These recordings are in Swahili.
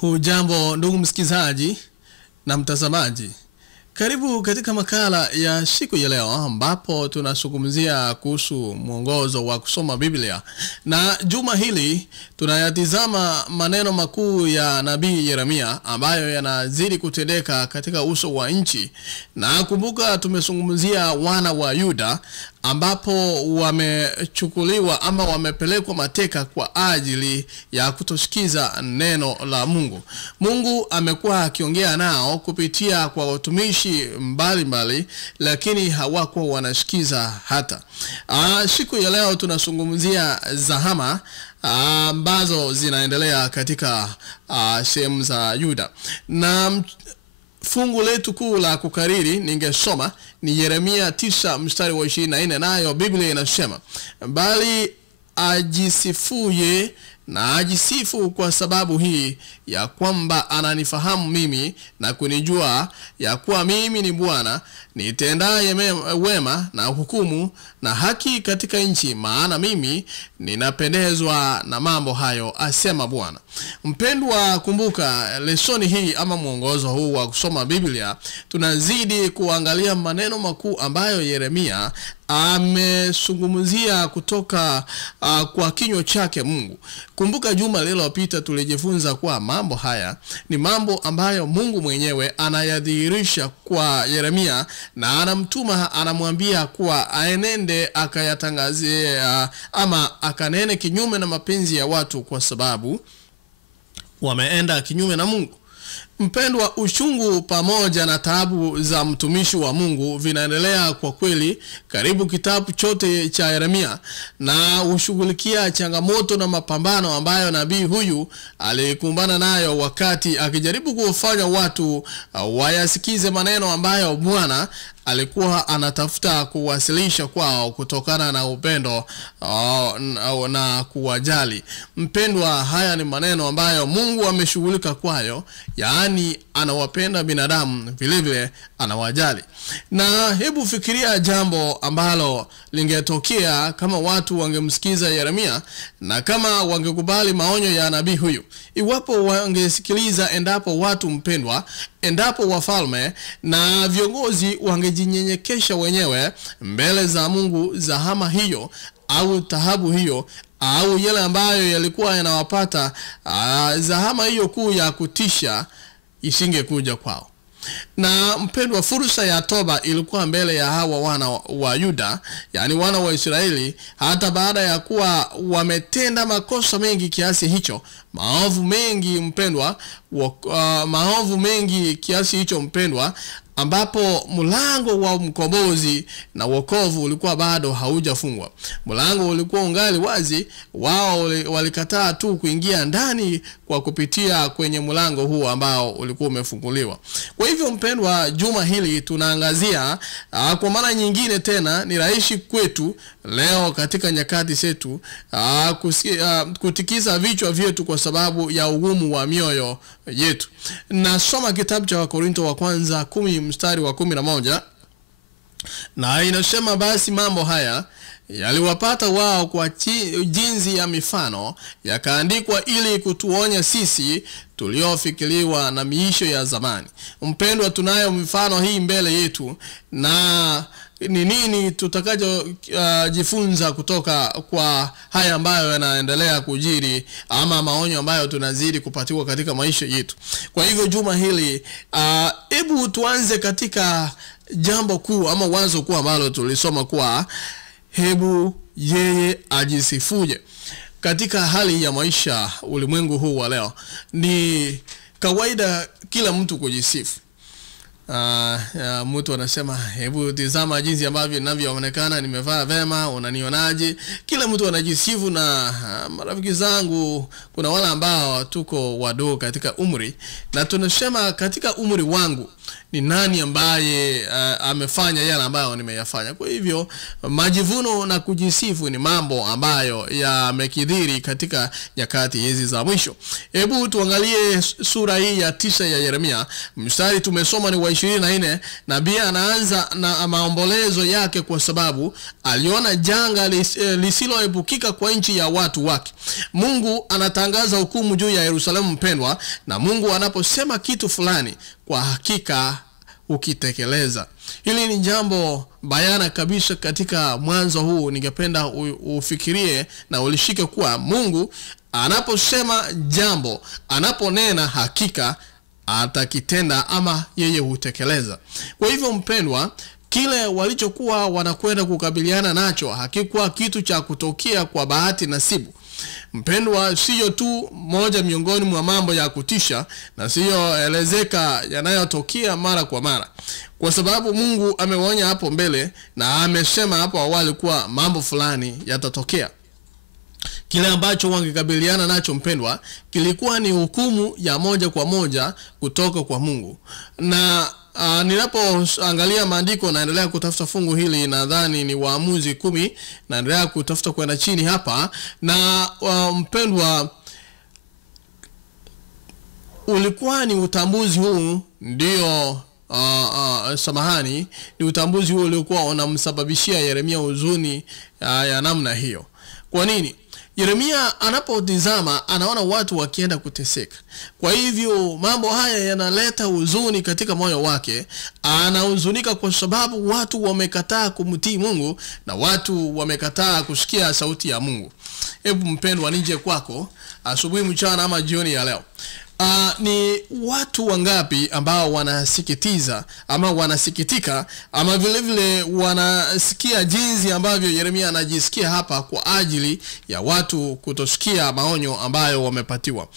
Hujambo ndugu msikizaji na mtazamaji. Karibu katika makala ya siku ya leo ambapo tunazungumzia kuhusu mwongozo wa kusoma Biblia. Na juma hili tunayatizama maneno makuu ya nabii Yeremia ambayo yanazidi kutendeka katika uso wa nchi. Na kumbuka tumezungumzia wana wa Yuda ambapo wamechukuliwa ama wamepelekwa mateka kwa ajili ya kutosikiza neno la Mungu. Mungu amekuwa akiongea nao kupitia kwa watumishi mbalimbali, lakini hawakuwa wanasikiza hata. Siku ya leo tunazungumzia zahama ambazo zinaendelea katika sehemu za Yuda. Na fungu letu kuu la kukariri ningesoma ni Yeremia 9 mstari wa 24, nayo Biblia inasema, bali ajisifuye na ajisifu kwa sababu hii ya kwamba ananifahamu mimi na kunijua ya kuwa mimi ni Bwana nitendaye wema na hukumu na haki katika nchi, maana mimi ninapendezwa na mambo hayo, asema Bwana. Mpendwa, kumbuka lesoni hii ama mwongozo huu wa kusoma Biblia tunazidi kuangalia maneno makuu ambayo Yeremia amezungumzia kutoka kwa kinywa chake Mungu. Kumbuka juma lililopita tulijifunza kwa mambo haya ni mambo ambayo Mungu mwenyewe anayadhihirisha kwa Yeremia, na anamtuma, anamwambia kuwa aenende akayatangazie ama akanene kinyume na mapenzi ya watu, kwa sababu wameenda kinyume na Mungu. Mpendwa, uchungu pamoja na taabu za mtumishi wa Mungu vinaendelea kwa kweli karibu kitabu chote cha Yeremia, na ushughulikia changamoto na mapambano ambayo nabii huyu alikumbana nayo wakati akijaribu kufanya watu wayasikize maneno ambayo Bwana alikuwa anatafuta kuwasilisha kwao kutokana na upendo na kuwajali. Mpendwa, haya ni maneno ambayo Mungu ameshughulika kwayo, yaani anawapenda binadamu, vile vile anawajali. Na hebu fikiria jambo ambalo lingetokea kama watu wangemsikiza Yeremia na kama wangekubali maonyo ya nabii huyu. Iwapo wangesikiliza, endapo watu, mpendwa, endapo wafalme na viongozi wangejinyenyekesha wenyewe mbele za Mungu, zahama hiyo au taabu hiyo au yale ambayo yalikuwa yanawapata, zahama hiyo kuu ya kutisha isingekuja kwao. Na mpendwa, fursa ya toba ilikuwa mbele ya hawa wana wa Yuda, yani wana wa Israeli, hata baada ya kuwa wametenda makosa mengi kiasi hicho, maovu mengi mpendwa, maovu mengi kiasi hicho mpendwa, ambapo mlango wa mkombozi na wokovu ulikuwa bado haujafungwa. Mlango ulikuwa ungali wazi, wao walikataa tu kuingia ndani kwa kupitia kwenye mlango huu ambao ulikuwa umefunguliwa. Kwa hivyo mpendwa, juma hili tunaangazia kwa mara nyingine tena, ni rahisi kwetu leo katika nyakati zetu kutikisa vichwa vyetu kwa sababu ya ugumu wa mioyo yetu. Nasoma kitabu cha Wakorintho wa kwanza 10 mstari wa 11, na inasema, basi mambo haya yaliwapata wao kwa jinsi ya mifano, yakaandikwa ili kutuonya sisi tuliofikiriwa na miisho ya zamani. Mpendwa, tunayo mifano hii mbele yetu, na ni nini tutakacho jifunza kutoka kwa haya ambayo yanaendelea kujiri, ama maonyo ambayo tunazidi kupatiwa katika maisha yetu. Kwa hivyo juma hili hebu tuanze katika jambo kuu ama wazo kuu ambalo tulisoma kwa hebu yeye ajisifuje. Katika hali ya maisha ulimwengu huu wa leo ni kawaida kila mtu kujisifu. Mtu anasema, hebu tizama jinsi ambavyo ninavyoonekana, nimevaa vema, unanionaje? Kila mtu anajisifu. Na marafiki zangu, kuna wale ambao tuko wadogo katika umri, na tunasema katika umri wangu ni nani ambaye amefanya yale ambayo nimeyafanya. Kwa hivyo majivuno na kujisifu ni mambo ambayo yamekithiri katika nyakati hizi za mwisho. Hebu tuangalie sura hii ya 9 ya Yeremia. Mstari tumesoma ni wa 24, nabii anaanza na maombolezo yake kwa sababu aliona janga lisiloepukika kwa nchi ya watu wake. Mungu anatangaza hukumu juu ya Yerusalemu mpendwa, na Mungu anaposema kitu fulani kwa hakika ukitekeleza. Hili ni jambo bayana kabisa katika mwanzo huu. Ningependa ufikirie na ulishike kuwa Mungu anaposema jambo, anaponena, hakika atakitenda ama yeye hutekeleza. Kwa hivyo mpendwa, kile walichokuwa wanakwenda kukabiliana nacho hakikuwa kitu cha kutokea kwa bahati nasibu. Mpendwa, siyo tu moja miongoni mwa mambo ya kutisha na siyo elezeka yanayotokea mara kwa mara, kwa sababu Mungu amewaonya hapo mbele na amesema hapo awali kuwa mambo fulani yatatokea. Kile ambacho wangekabiliana nacho mpendwa, kilikuwa ni hukumu ya moja kwa moja kutoka kwa Mungu. Na ninapoangalia maandiko, naendelea kutafuta fungu hili, nadhani ni Waamuzi 10, naendelea kutafuta kwenda chini hapa, na mpendwa, ulikuwa ni utambuzi huu ndio ni utambuzi huu uliokuwa unamsababishia Yeremia huzuni ya namna hiyo. Kwa nini? Yeremia anapotizama anaona watu wakienda kuteseka. Kwa hivyo mambo haya yanaleta huzuni katika moyo wake. Anahuzunika kwa sababu watu wamekataa kumtii Mungu na watu wamekataa kusikia sauti ya Mungu. Hebu mpendwa, nije kwako asubuhi, mchana ama jioni ya leo. Ni watu wangapi ambao wanasikitiza ama wanasikitika ama vile vile wanasikia jinsi ambavyo Yeremia anajisikia hapa kwa ajili ya watu kutosikia maonyo ambayo wamepatiwa.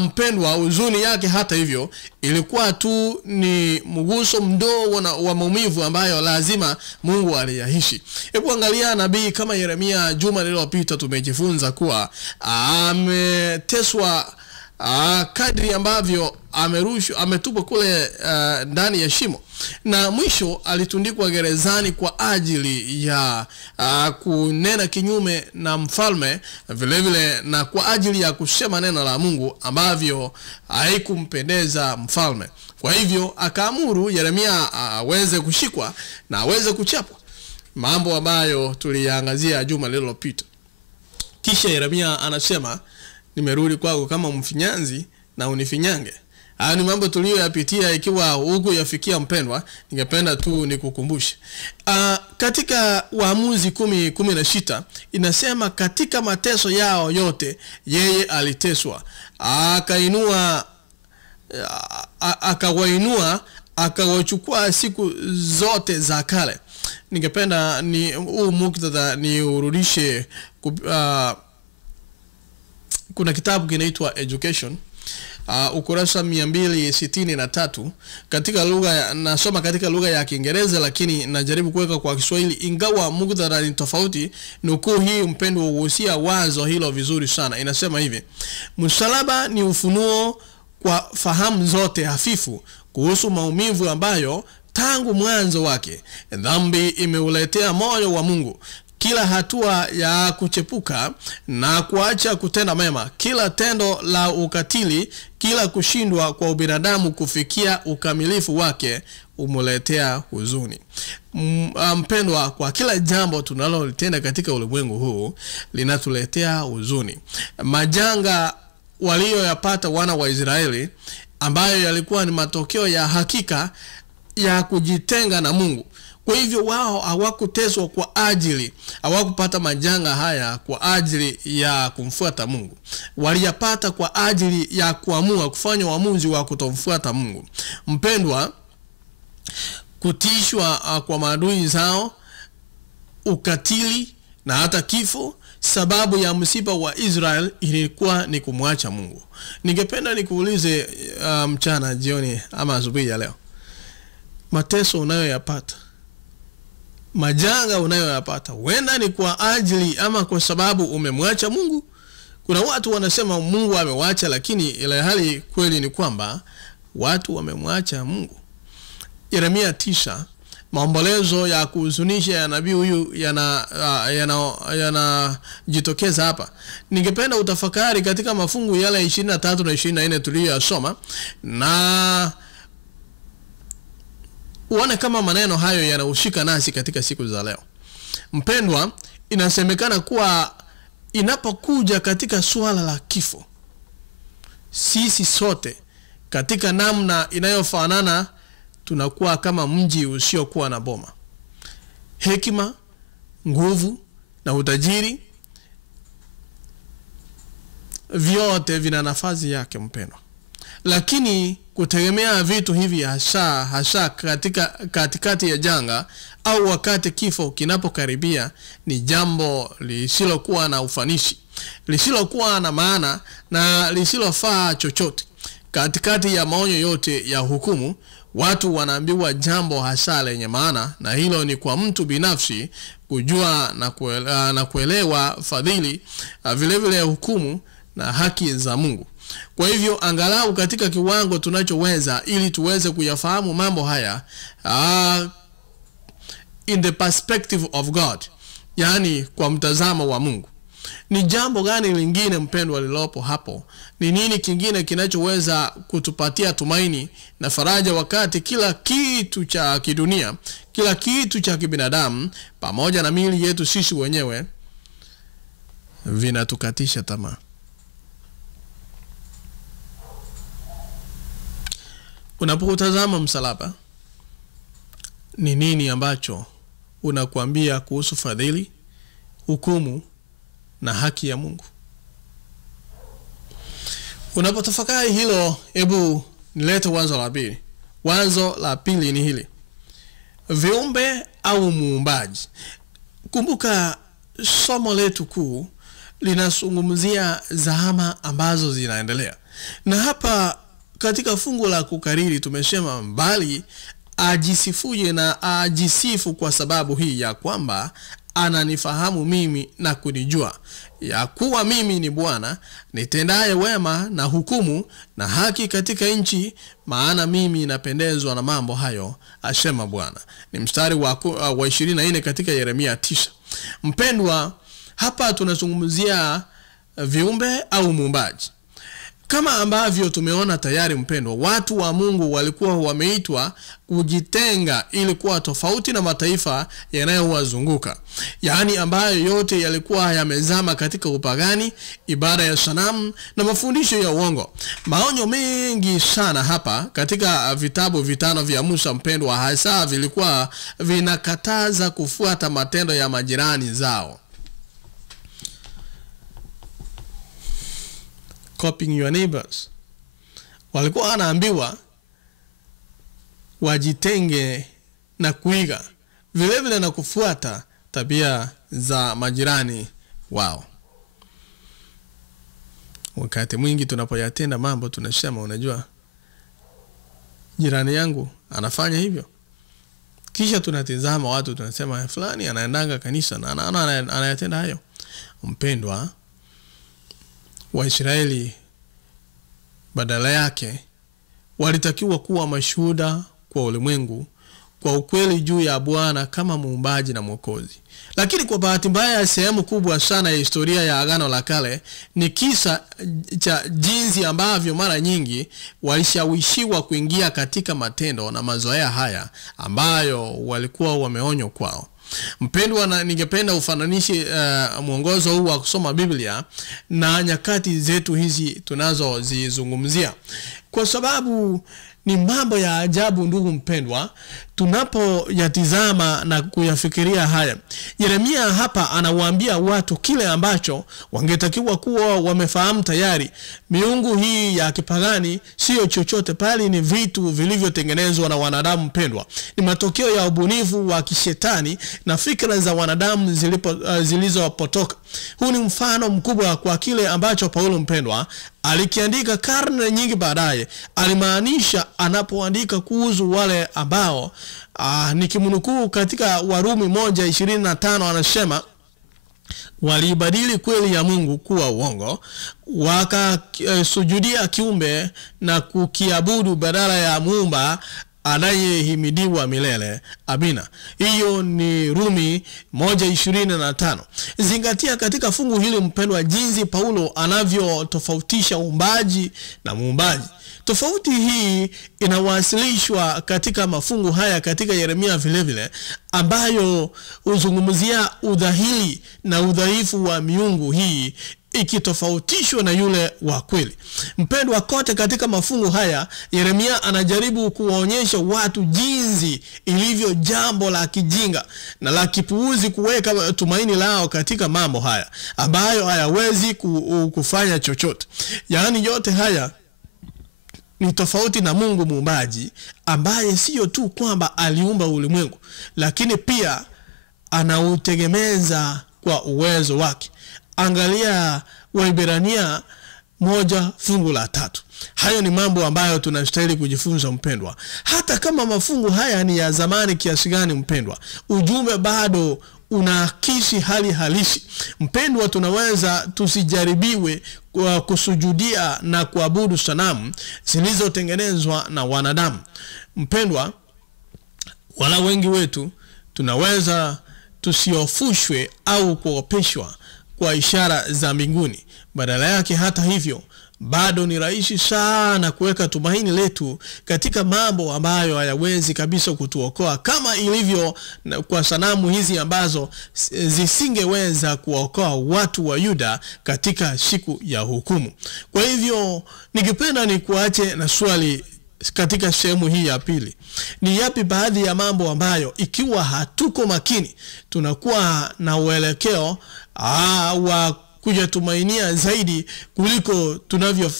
Mpendwa, huzuni yake hata hivyo ilikuwa tu ni mguso mdogo wa maumivu ambayo lazima Mungu aliyahishi. Hebu angalia nabii kama Yeremia. Juma lililopita tumejifunza kuwa ameteswa kadri ambavyo ametupwa kule ndani ya shimo, na mwisho alitundikwa gerezani kwa ajili ya kunena kinyume na mfalme, vile vile na kwa ajili ya kusema neno la Mungu ambavyo haikumpendeza mfalme. Kwa hivyo akaamuru Yeremia aweze kushikwa na aweze kuchapwa, mambo ambayo tuliangazia juma lililopita. Kisha Yeremia anasema, nimerudi kwako kama mfinyanzi na unifinyange. Haya ni mambo tuliyoyapitia. Ikiwa huko yafikia mpendwa, ningependa tu nikukumbushe. Katika Waamuzi 10:16 inasema, katika mateso yao yote yeye aliteswa, akawachukua siku zote za kale. Ningependa ni huu muktadha ni urudishe. Kuna kitabu kinaitwa Education, ukurasa 263 katika lugha, nasoma katika lugha ya Kiingereza lakini najaribu kuweka kwa Kiswahili, ingawa muktadha ni tofauti. Nukuu hii mpendwa uhusia wazo hilo vizuri sana. Inasema hivi: msalaba ni ufunuo kwa fahamu zote hafifu kuhusu maumivu ambayo tangu mwanzo wake dhambi imeuletea moyo wa Mungu. Kila hatua ya kuchepuka na kuacha kutenda mema, kila tendo la ukatili, kila kushindwa kwa ubinadamu kufikia ukamilifu wake umuletea huzuni. Mpendwa, kwa kila jambo tunalolitenda katika ulimwengu huu linatuletea huzuni. Majanga walioyapata wana wa Israeli ambayo yalikuwa ni matokeo ya hakika ya kujitenga na Mungu. Kwa hivyo wao hawakuteswa kwa ajili, hawakupata majanga haya kwa ajili ya kumfuata Mungu. Waliyapata kwa ajili ya kuamua kufanya uamuzi wa kutomfuata Mungu. Mpendwa, kutishwa kwa maadui zao, ukatili na hata kifo, sababu ya msiba wa Israel ilikuwa ni kumwacha Mungu. Ningependa nikuulize mchana, jioni ama asubuhi ya leo, mateso unayoyapata, majanga unayoyapata, huenda ni kwa ajili ama kwa sababu umemwacha Mungu? Kuna watu wanasema Mungu amewacha, lakini ile hali kweli ni kwamba watu wamemwacha Mungu. Yeremia 9, maombolezo ya kuhuzunisha ya nabii huyu yanajitokeza hapa. Ningependa utafakari katika mafungu yale 23 na 24 tuliyosoma, na uone kama maneno hayo yanaushika nasi katika siku za leo. Mpendwa, inasemekana kuwa inapokuja katika suala la kifo, sisi sote katika namna inayofanana tunakuwa kama mji usiokuwa na boma. Hekima, nguvu na utajiri vyote vina nafasi yake mpendwa. Lakini kutegemea vitu hivi hasa katikati ya janga au wakati kifo kinapokaribia ni jambo lisilokuwa na ufanisi, lisilokuwa na maana na lisilofaa chochote. Katikati ya maonyo yote ya hukumu, watu wanaambiwa jambo hasa lenye maana, na hilo ni kwa mtu binafsi kujua na kuelewa fadhili, vile vile hukumu na haki za Mungu. Kwa hivyo angalau katika kiwango tunachoweza, ili tuweze kuyafahamu mambo haya in the perspective of God, yani kwa mtazamo wa Mungu. Ni jambo gani lingine mpendwa lilopo hapo? Ni nini kingine kinachoweza kutupatia tumaini na faraja wakati kila kitu cha kidunia, kila kitu cha kibinadamu pamoja na miili yetu sisi wenyewe vinatukatisha tamaa? Unapotazama msalaba, ni nini ambacho unakuambia kuhusu fadhili, hukumu na haki ya Mungu? Unapotafakari hilo, hebu nilete wazo la pili. Wazo la pili ni hili: viumbe au muumbaji. Kumbuka somo letu kuu linazungumzia zama ambazo zinaendelea. Na hapa katika fungu la kukariri tumesema mbali ajisifuje na ajisifu kwa sababu hii ya kwamba ananifahamu mimi na kunijua, ya kuwa mimi ni Bwana nitendaye wema na hukumu na haki katika nchi, maana mimi napendezwa na mambo hayo, asema Bwana. Ni mstari wa 24 katika Yeremia 9. Mpendwa, hapa tunazungumzia viumbe au muumbaji. Kama ambavyo tumeona tayari mpendwa, watu wa Mungu walikuwa wameitwa kujitenga ili kuwa tofauti na mataifa yanayowazunguka, yaani ambayo yote yalikuwa yamezama katika upagani, ibada ya sanamu na mafundisho ya uongo. Maonyo mengi sana hapa katika vitabu 5 vya Musa mpendwa, hasa vilikuwa vinakataza kufuata matendo ya majirani zao. Copying your neighbors. Walikuwa wanaambiwa wajitenge na kuiga, vile vile na kufuata tabia za majirani wao. Wakati mwingi tunapoyatenda mambo tunasema, unajua jirani yangu anafanya hivyo. Kisha tunatizama watu tunasema fulani anaendanga kanisa na anayatenda hayo. Mpendwa, Waisraeli badala yake walitakiwa kuwa mashuhuda kwa ulimwengu kwa ukweli juu ya Bwana kama muumbaji na mwokozi. Lakini kwa bahati mbaya, sehemu kubwa sana ya historia ya Agano la Kale ni kisa cha jinsi ambavyo mara nyingi walishawishiwa kuingia katika matendo na mazoea haya ambayo walikuwa wameonywa kwao. Mpendwa, na ningependa ufananishe mwongozo huu wa kusoma Biblia na nyakati zetu hizi tunazozizungumzia, kwa sababu ni mambo ya ajabu ndugu mpendwa tunapoyatizama na kuyafikiria haya. Yeremia hapa anawaambia watu kile ambacho wangetakiwa kuwa wamefahamu tayari. Miungu hii ya kipagani sio chochote, bali ni vitu vilivyotengenezwa na wanadamu mpendwa. Ni matokeo ya ubunifu wa kishetani na fikra za wanadamu zilizopotoka. Huu ni mfano mkubwa kwa kile ambacho Paulo mpendwa alikiandika karne nyingi baadaye. Alimaanisha anapoandika kuhusu wale ambao nikimnukuu katika Warumi 1:25 anasema, walibadili kweli ya Mungu kuwa uongo, wakasujudia kiumbe na kukiabudu badala ya Muumba anayehimidiwa milele. Amina. Hiyo ni Rumi 1:25. Zingatia katika fungu hili mpendwa jinsi Paulo anavyotofautisha uumbaji na muumbaji. Tofauti hii inawasilishwa katika mafungu haya katika Yeremia vile ambayo huzungumzia udhahiri na udhaifu wa miungu hii ikitofautishwa na yule wa kweli. Mpendwa, kote katika mafungu haya Yeremia anajaribu kuwaonyesha watu jinsi ilivyo jambo la kijinga na la kipuuzi kuweka tumaini lao katika mambo haya ambayo hayawezi kufanya chochote. Yaani yote haya ni tofauti na Mungu muumbaji ambaye sio tu kwamba aliumba ulimwengu, lakini pia anautegemeza kwa uwezo wake. Angalia Waebrania 1:3. Hayo ni mambo ambayo tunastahili kujifunza mpendwa. Hata kama mafungu haya ni ya zamani kiasi gani mpendwa, ujumbe bado unaakisi hali halisi. Mpendwa, tunaweza tusijaribiwe kwa kusujudia na kuabudu sanamu zilizotengenezwa na wanadamu. Mpendwa, wala wengi wetu tunaweza tusiofushwe au kuopeshwa kwa ishara za mbinguni. Badala yake, hata hivyo, bado ni rahisi sana kuweka tumaini letu katika mambo ambayo hayawezi kabisa kutuokoa, kama ilivyo kwa sanamu hizi ambazo zisingeweza kuokoa watu wa Yuda katika siku ya hukumu. Kwa hivyo nikipenda nikuache na swali katika sehemu hii ya pili. Ni yapi baadhi ya mambo ambayo ikiwa hatuko makini tunakuwa na uelekeo wa kujatumainia zaidi kuliko tunavyo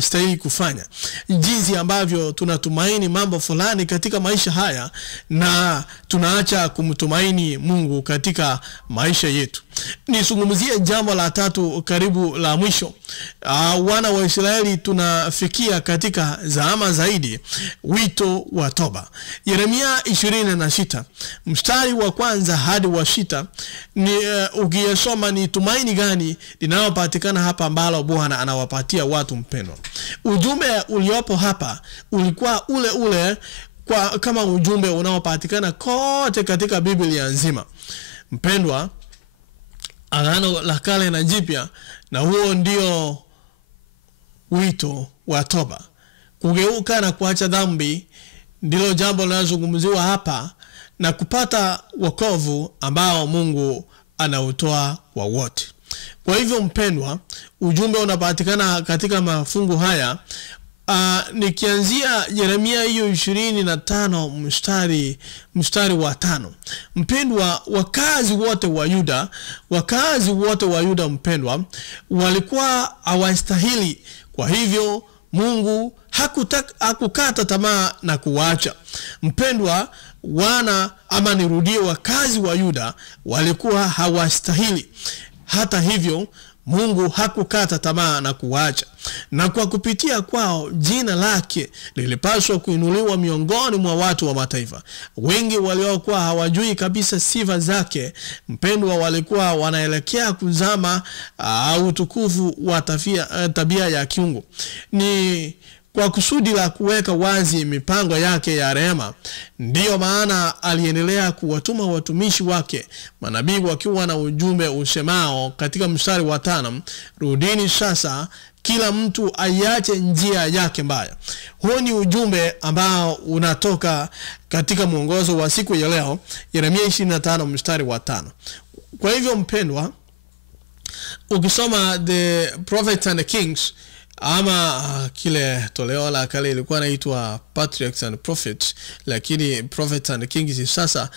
stahili kufanya? Jinsi ambavyo tunatumaini mambo fulani katika maisha haya na tunaacha kumtumaini Mungu katika maisha yetu. Nisungumzie jambo la tatu karibu la mwisho. Wana wa Israeli tunafikia katika zama zaidi wito wa toba. Yeremia 26 mstari wa 1 hadi wa 6 ni ukiyasoma ni tumaini gani linalopatikana hapa ambalo Bwana anawapatia watu mpendwa. Ujumbe uliopo hapa ulikuwa ule kama ujumbe unaopatikana kote katika Biblia nzima mpendwa, Agano la Kale na Jipya, na huo ndio wito wa toba. Kugeuka na kuacha dhambi ndilo jambo linalozungumziwa hapa, na kupata wokovu ambao Mungu anautoa kwa wote. Kwa hivyo mpendwa, ujumbe unapatikana katika mafungu haya. Nikianzia Yeremia hiyo 25 mstari wa 5. Mpendwa, wakazi wote wa Yuda mpendwa, walikuwa hawastahili. Kwa hivyo Mungu hakukata tamaa na kuacha. Mpendwa, wakazi wa Yuda walikuwa hawastahili. Hata hivyo Mungu hakukata tamaa na kuacha, na kwa kupitia kwao jina lake lilipaswa kuinuliwa miongoni mwa watu wa mataifa. Wengi waliokuwa hawajui kabisa sifa zake mpendwa, walikuwa wanaelekea kuzama utukufu wa tabia ya kiungu. Ni kwa kusudi la kuweka wazi mipango yake ya rehema, ndiyo maana aliendelea kuwatuma watumishi wake manabii wakiwa na ujumbe usemao katika mstari wa 5, rudini sasa kila mtu aiache njia yake mbaya. Huo ni ujumbe ambao unatoka katika mwongozo wa siku ya leo, Yeremia 25 mstari wa 5. Kwa hivyo mpendwa, ukisoma The Prophets and the Kings, ama kile toleo la kale ilikuwa inaitwa Patriarchs and Prophets, lakini Prophets and Kings sasa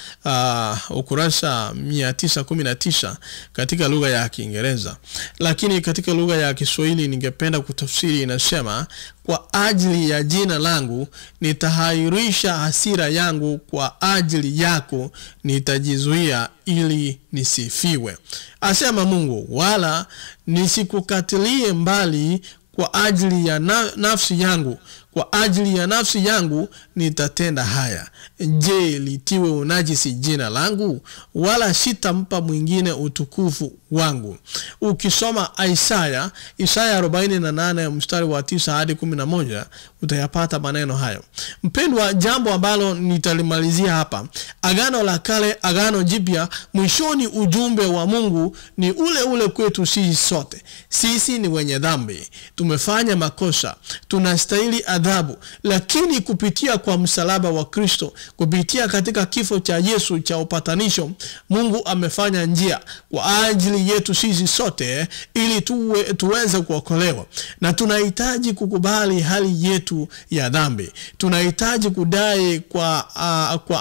ukurasa 919 katika lugha ya Kiingereza. Lakini katika lugha ya Kiswahili ningependa kutafsiri, inasema, kwa ajili ya jina langu nitahairisha hasira yangu, kwa ajili yako nitajizuia ili nisifiwe, asema Mungu, wala nisikukatilie mbali kwa ajili ya nafsi yangu. Kwa ajili ya nafsi yangu nitatenda haya. Je, litiwe unajisi jina langu? Wala sitampa mwingine utukufu wangu. Ukisoma Isaya 48 mstari wa 9 hadi 11 utayapata maneno hayo. Mpendwa, jambo ambalo nitalimalizia hapa, Agano la Kale, Agano Jipya, mwishoni ujumbe wa Mungu ni ule kwetu sisi sote. Sisi ni wenye dhambi, tumefanya makosa, tunastahili adhabu, lakini kupitia kwa msalaba wa Kristo, kupitia katika kifo cha Yesu cha upatanisho, Mungu amefanya njia kwa ajili yetu sisi sote ili tuweze kuokolewa. Na tunahitaji kukubali hali yetu ya dhambi. Tunahitaji kudai kwa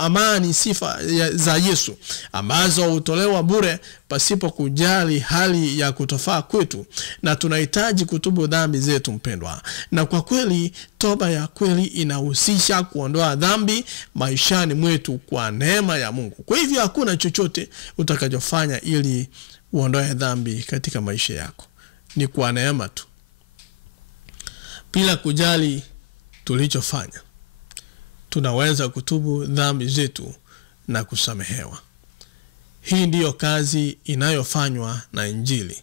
amani sifa za Yesu ambazo hutolewa bure pasipo kujali hali ya kutofaa kwetu, na tunahitaji kutubu dhambi zetu mpendwa. Na kwa kweli toba ya kweli inahusisha kuondoa dhambi maishani mwetu kwa neema ya Mungu. Kwa hivyo hakuna chochote utakachofanya ili uondoe dhambi katika maisha yako, ni kwa neema tu, bila kujali tulichofanya. Tunaweza kutubu dhambi zetu na kusamehewa. Hii ndiyo kazi inayofanywa na Injili.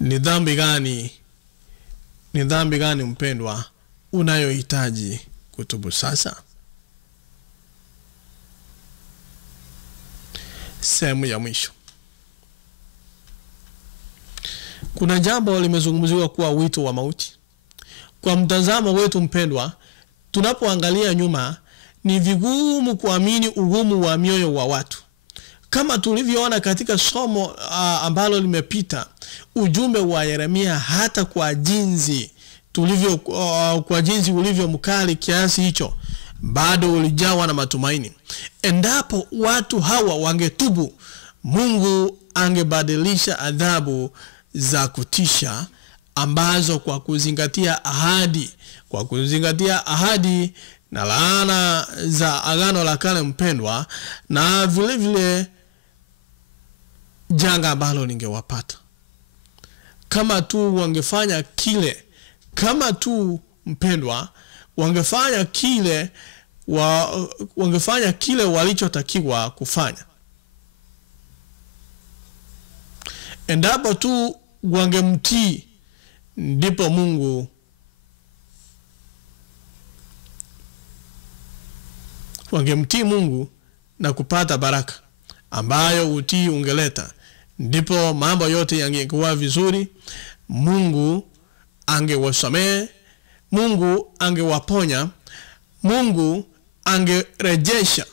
Ni dhambi gani mpendwa unayohitaji kutubu sasa? Sehemu ya mwisho. Kuna jambo limezungumziwa kuwa wito wa mauti. Kwa mtazamo wetu mpendwa, tunapoangalia nyuma, ni vigumu kuamini ugumu wa mioyo wa watu. Kama tulivyoona katika somo ambalo limepita, ujumbe wa Yeremia hata kwa jinsi ulivyo mkali kiasi hicho, bado ulijawa na matumaini. Endapo watu hawa wangetubu, Mungu angebadilisha adhabu za kutisha ambazo kwa kuzingatia ahadi na laana za Agano la Kale mpendwa, na vile vile janga ambalo lingewapata. Kama tu wangefanya kile walichotakiwa kufanya. Endapo tu wangemtii, ndipo Mungu na kupata baraka ambayo utii ungeleta, ndipo mambo yote yangekuwa vizuri. Mungu angewasamehe, Mungu angewaponya, Mungu angerejesha.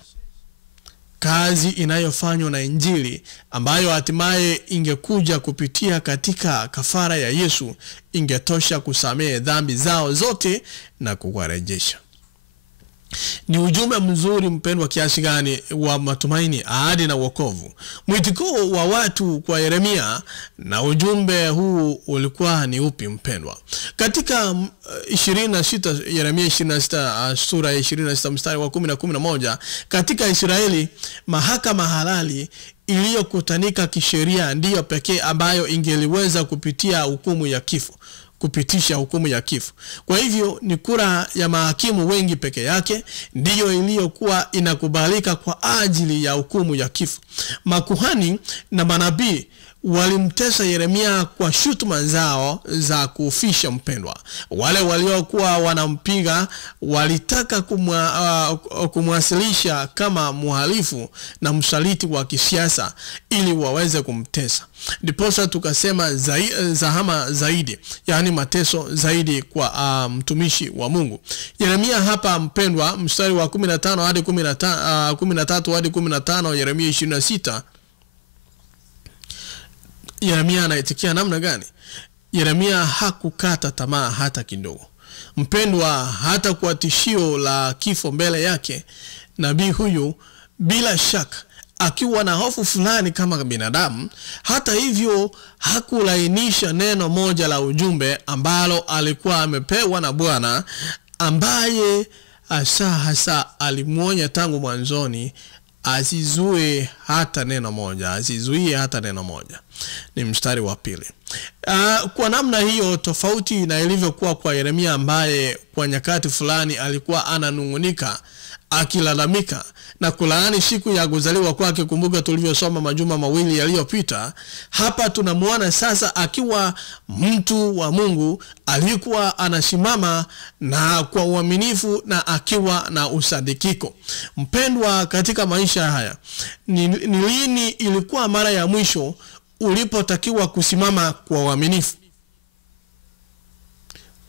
Kazi inayofanywa na Injili ambayo hatimaye ingekuja kupitia katika kafara ya Yesu ingetosha kusamehe dhambi zao zote na kuwarejesha. Ni ujumbe mzuri mpendwa kiasi gani wa matumaini, ahadi na wokovu. Mwitiko wa watu kwa Yeremia na ujumbe huu ulikuwa ni upi mpendwa? Katika 26 Yeremia 26 sura ya 26 mstari wa 10 na 11, katika Israeli mahakama halali iliyokutanika kisheria ndiyo pekee ambayo ingeliweza kupitisha hukumu ya kifo. Kwa hivyo ni kura ya mahakimu wengi peke yake ndiyo iliyokuwa inakubalika kwa ajili ya hukumu ya kifo. Makuhani na manabii walimtesa Yeremia kwa shutuma zao za kufisha mpendwa. Wale waliokuwa wanampiga walitaka kumwasilisha kama mhalifu na msaliti wa kisiasa ili waweze kumtesa. Ndiposa tukasema zahama zaidi, yani mateso zaidi kwa mtumishi wa Mungu. Yeremia hapa mpendwa, mstari wa 13 hadi 13 hadi 15, Yeremia 26, Yeremia anaitikia namna gani? Yeremia hakukata tamaa hata kidogo. Mpendwa, hata kwa tishio la kifo mbele yake, nabii huyu bila shaka akiwa na hofu fulani kama binadamu, hata hivyo hakulainisha neno moja la ujumbe ambalo alikuwa amepewa na Bwana, ambaye hasa alimuonya tangu mwanzoni asizuie hata neno moja. Ni mstari wa 2. Kwa namna hiyo, tofauti na ilivyokuwa kwa Yeremia ambaye kwa nyakati fulani alikuwa ananungunika akilalamika na kulaani siku ya kuzaliwa kwake, kumbuka tulivyosoma majuma mawili yaliyopita, hapa tunamuona sasa akiwa mtu wa Mungu alikuwa anasimama na kwa uaminifu na akiwa na usadikiko. Mpendwa, katika maisha haya ni lini ilikuwa mara ya mwisho ulipotakiwa kusimama kwa uaminifu?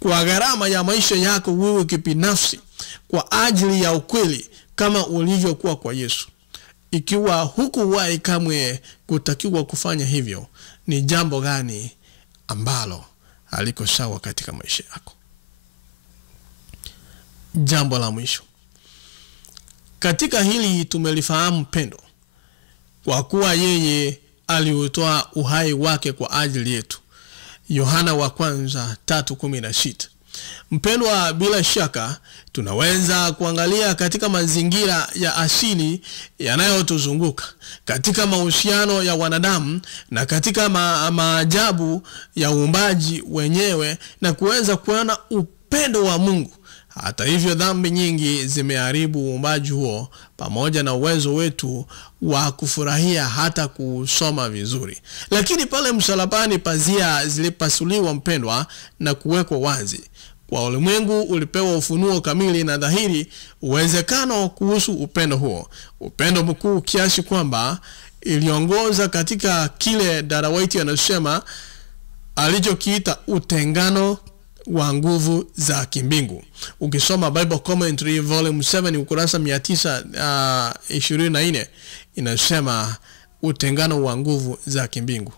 kwa gharama ya maisha yako wewe kibinafsi, kwa ajili ya ukweli kama ulivyokuwa kwa Yesu. Ikiwa hukuwahi kamwe kutakiwa kufanya hivyo, ni jambo gani ambalo haliko sawa katika maisha yako? Jambo la mwisho. Katika hili tumelifahamu pendo, kwa kuwa yeye aliutoa uhai wake kwa ajili yetu. Yohana wa kwanza 3:16. Mpendwa, bila shaka tunaweza kuangalia katika mazingira ya asili yanayotuzunguka, katika mahusiano ya wanadamu na katika maajabu ya uumbaji wenyewe, na kuweza kuona upendo wa Mungu. Hata hivyo, dhambi nyingi zimeharibu uumbaji huo pamoja na uwezo wetu wa kufurahia hata kusoma vizuri. Lakini pale msalabani pazia zilipasuliwa, mpendwa, na kuwekwa wazi. Kwa ulimwengu ulipewa ufunuo kamili na dhahiri uwezekano kuhusu upendo huo. Upendo mkuu kiasi kwamba iliongoza katika kile Dara White anasema alichokiita utengano wa nguvu za kimbingu. Ukisoma Bible Commentary volume 7 ukurasa 924 inasema utengano wa nguvu za kimbingu.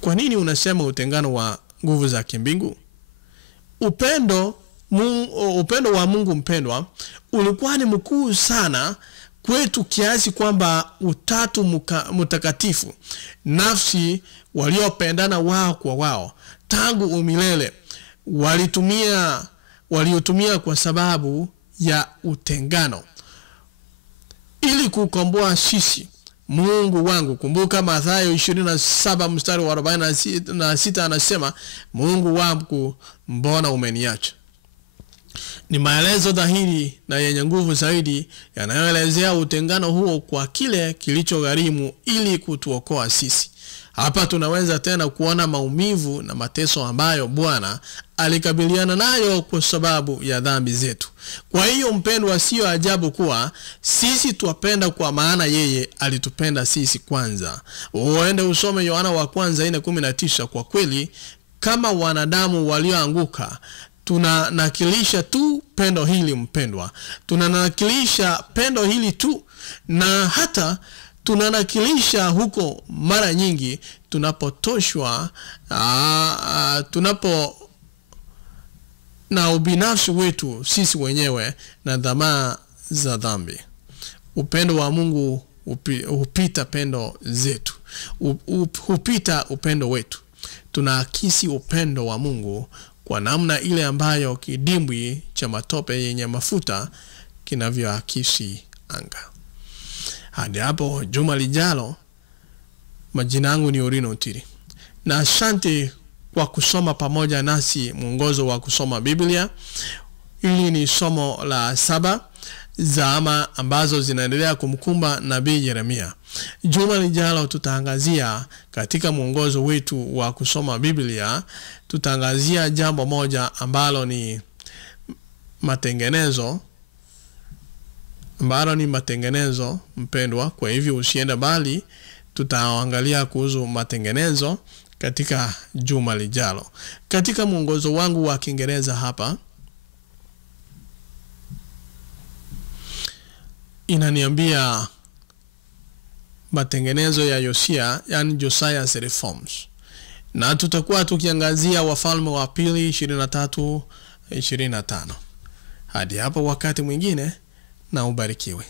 Kwa nini unasema utengano wa nguvu za kimbingu? Upendo wa Mungu, mpendwa, ulikuwa ni mkuu sana kwetu kiasi kwamba Utatu Mtakatifu, nafsi waliopendana wao kwa wao tangu umilele, waliutumia kwa sababu ya utengano ili kukomboa sisi. Mungu wangu, kumbuka Mathayo 27 mstari wa 46 anasema, Mungu wangu, mbona umeniacha? Ni maelezo dhahiri na yenye nguvu zaidi yanayoelezea utengano huo kwa kile kilichogharimu ili kutuokoa sisi. Hapa tunaweza tena kuona maumivu na mateso ambayo Bwana alikabiliana nayo kwa sababu ya dhambi zetu. Kwa hiyo mpendwa, sio ajabu kuwa sisi tuwapenda kwa maana yeye alitupenda sisi kwanza. Uende usome Yohana wa kwanza 4:19. Kwa kweli kama wanadamu walioanguka tunanakilisha tu pendo hili, mpendwa. Tunanakilisha pendo hili tu, na hata tunanakilisha huko mara nyingi tunapotoshwa na ubinafsi wetu sisi wenyewe na dhamaa za dhambi. Upendo wa Mungu hupita pendo zetu, hupita upendo wetu. Tunaakisi upendo wa Mungu kwa namna ile ambayo kidimbwi cha matope yenye mafuta kinavyoakisi anga. Hadi hapo juma lijalo, majina yangu ni Orino Utiri. Na asante kwa kusoma pamoja nasi mwongozo wa kusoma Biblia. Hili ni somo la 7 zama ambazo zinaendelea kumkumba nabii Yeremia. Juma lijalo tutaangazia katika mwongozo wetu wa kusoma Biblia, tutaangazia jambo moja ambalo ni matengenezo, mpendwa. Kwa hivyo usiende bali, tutaangalia kuhusu matengenezo katika juma lijalo. Katika mwongozo wangu wa Kiingereza hapa inaniambia matengenezo ya Yosia, yani Josiah's reforms. Na tutakuwa tukiangazia Wafalme wa Pili 23:25. Hadi hapo wakati mwingine, na ubarikiwe.